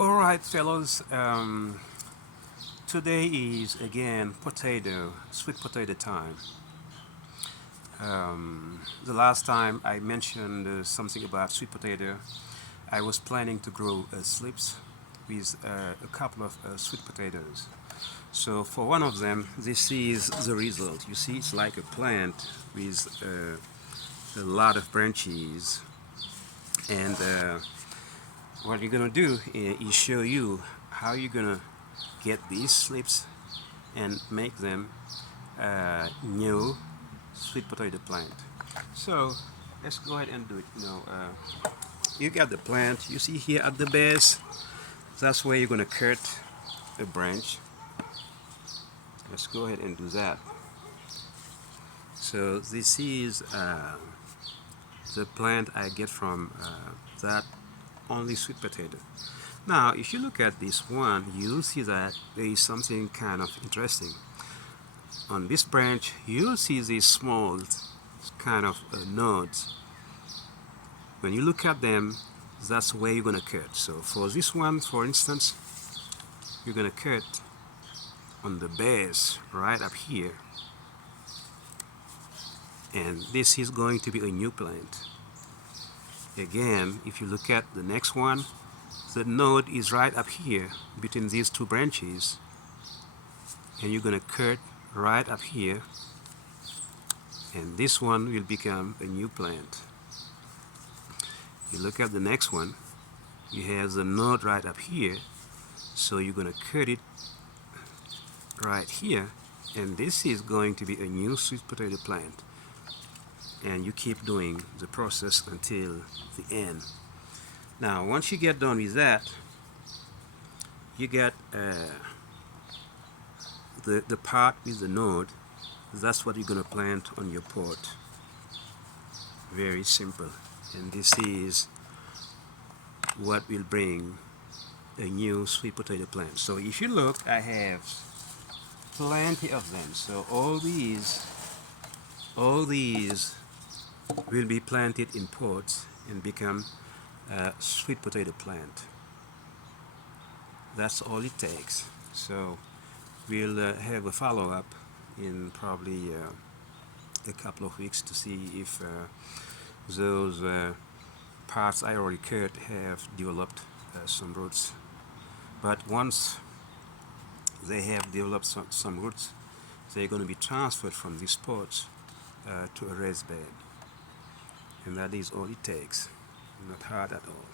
All right, fellows. Today is again sweet potato time. The last time I mentioned something about sweet potato, I was planning to grow slips with a couple of sweet potatoes. So for one of them, this is the result. You see, it's like a plant with a lot of branches, and what you're gonna do is show you how you're gonna get these slips and make them new sweet potato plant. So let's go ahead and do it. You got the plant. You see here at the base. That's where you're gonna cut a branch. Let's go ahead and do that. So this is the plant I get from that only sweet potato. Now, if you look at this one, you'll see that there is something kind of interesting. On this branch, you'll see these small kind of nodes. When you look at them, that's where you're gonna cut. So for this one, for instance, you're gonna cut on the base right up here. And this is going to be a new plant. Again, if you look at the next one, the node is right up here between these two branches, and you're going to cut right up here, and this one will become a new plant. You look at the next one, you have the node right up here, so you're going to cut it right here, and this is going to be a new sweet potato plant. And you keep doing the process until the end. Now, once you get done with that, you get the part with the node. That's what you're gonna plant on your pot. Very simple. And this is what will bring a new sweet potato plant. So if you look, I have plenty of them. So all these will be planted in pots and become a sweet potato plant. That's all it takes. So we'll have a follow-up in probably a couple of weeks to see if those parts I already cut have developed some roots. But once they have developed some roots, they're going to be transferred from these pots to a raised bed. And that is all it takes. Not hard at all.